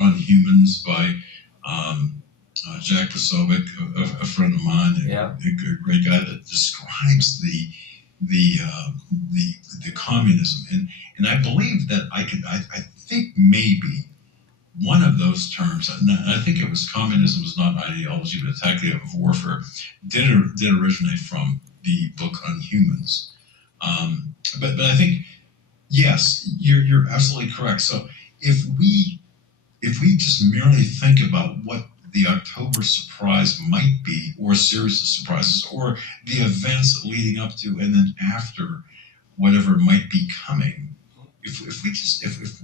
on Humans by Jack Posobiec, a friend of mine, a great guy that describes the communism, and I believe that I think maybe one of those terms, and I think it was communism is not ideology but a tactic of warfare, did originate from the book on Humans. But I think, yes, you're absolutely correct. So if we just merely think about what the October surprise might be, or a series of surprises, or the events leading up to and then after whatever might be coming, if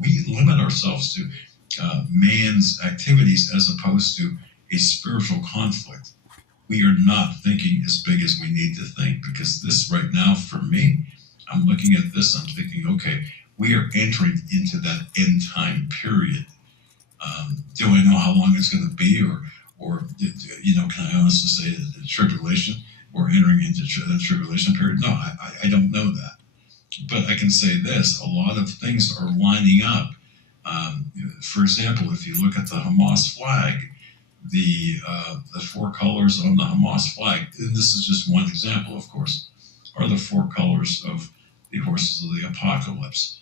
we limit ourselves to man's activities as opposed to a spiritual conflict, we are not thinking as big as we need to think. Because this right now, for me, I'm looking at this, I'm thinking, okay, we are entering into that end time period. Do I know how long it's going to be, or can I honestly say that the tribulation, we're entering into the tribulation period? No, I don't know that. But I can say this, a lot of things are lining up. For example, if you look at the Hamas flag, the four colors on the Hamas flag, and this is just one example, of course, are the four colors of the horses of the apocalypse.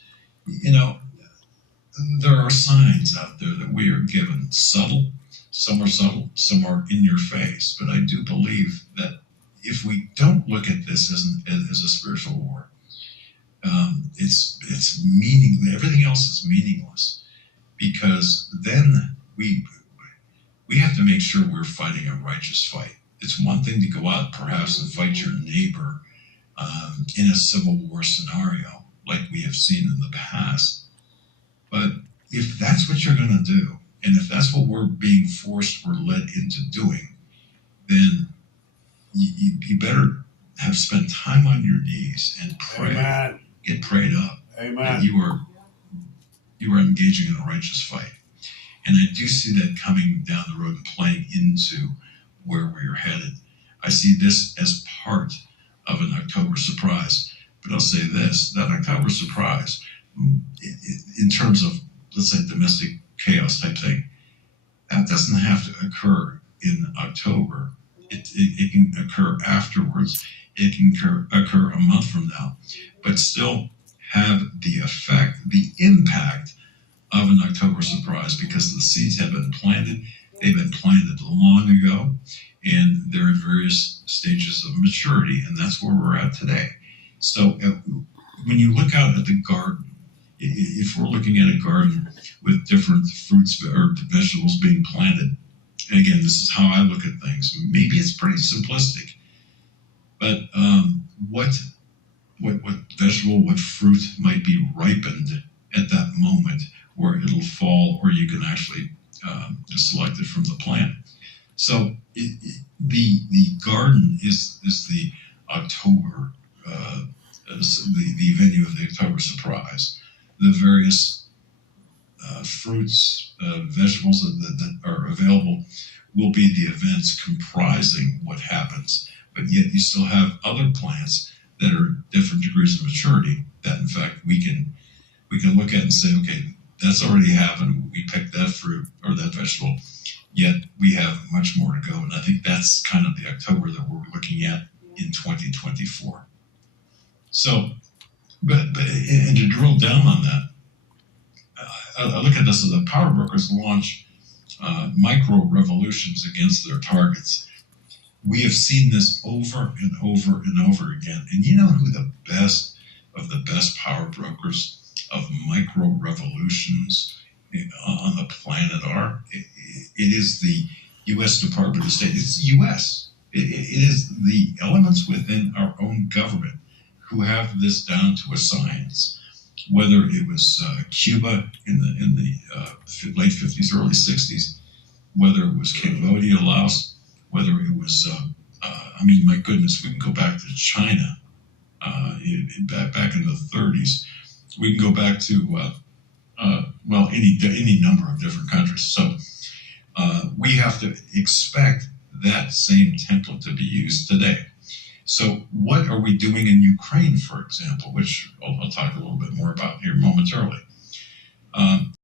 There are signs out there that we are given, subtle, some are in your face. But I do believe that if we don't look at this as a spiritual war, it's meaningless. Everything else is meaningless, because then we have to make sure we're fighting a righteous fight. It's one thing to go out perhaps and fight your neighbor in a civil war scenario like we have seen in the past. But if that's what you're going to do, and if that's what we're being forced, we're led into doing, then you better have spent time on your knees and pray. Amen. Get prayed up. Amen. That you are engaging in a righteous fight. And I do see that coming down the road and playing into where we're headed. I see this as part of an October surprise. But I'll say this, that October surprise, in terms of, let's say, domestic chaos type thing, that doesn't have to occur in October. It can occur afterwards. It can occur a month from now, but still have the effect, the impact of an October surprise, because the seeds have been planted. They've been planted long ago, and they're in various stages of maturity, and that's where we're at today. So when you look out at the garden, if we're looking at a garden with different fruits or vegetables being planted, and again, this is how I look at things. Maybe it's pretty simplistic, but what vegetable, what fruit might be ripened at that moment where it'll fall, or you can actually select it from the plant. So the garden is the October, the venue of the October surprise. The various fruits, vegetables that are available will be the events comprising what happens. But yet you still have other plants that are different degrees of maturity that, in fact, we can look at and say, okay, that's already happened. We picked that fruit or that vegetable, yet we have much more to go. And I think that's kind of the October that we're looking at in 2024. So, but and to drill down on that, I look at this as the power brokers launch micro revolutions against their targets. We have seen this over and over and over again. And you know who the best of the best power brokers of micro revolutions on the planet are? It is the U.S. Department of State. It's the U.S. It is the elements within our own government who have this down to a science. Whether it was Cuba in the late 50s, early 60s, whether it was Cambodia, Laos, whether it was, my goodness, we can go back to China back in the 30s. We can go back to, any number of different countries. So we have to expect that same template to be used today. So what are we doing in Ukraine, for example, which I'll talk a little bit more about here momentarily.